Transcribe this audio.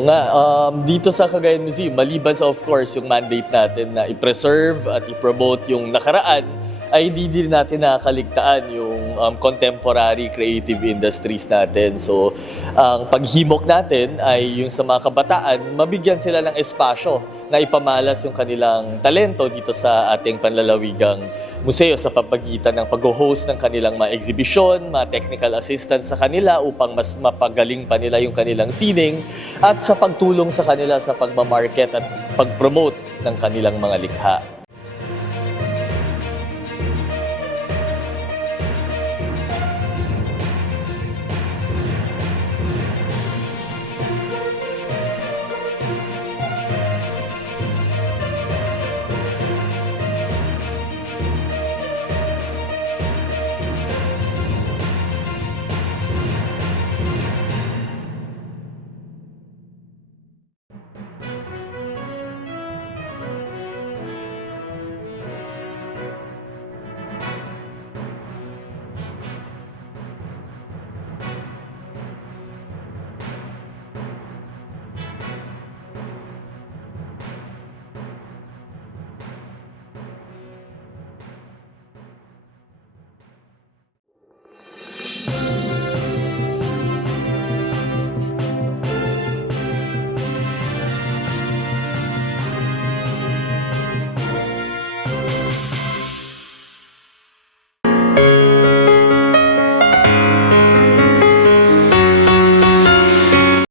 Oo nga, dito sa Cagayan Museum, maliban sa of course yung mandate natin na i-preserve at i-promote yung nakaraan, ay hindi din natin nakakaligtaan yung contemporary creative industries natin. So, ang paghimok natin ay yung sa mga kabataan, mabigyan sila ng espasyo na ipamalas yung kanilang talento dito sa ating panlalawigang museo sa pamagitan ng pag-host ng kanilang mga exhibition, mga technical assistance sa kanila upang mas mapagaling pa nila yung kanilang sining at sa pagtulong sa kanila sa pagmamarket at pag-promote ng kanilang mga likha.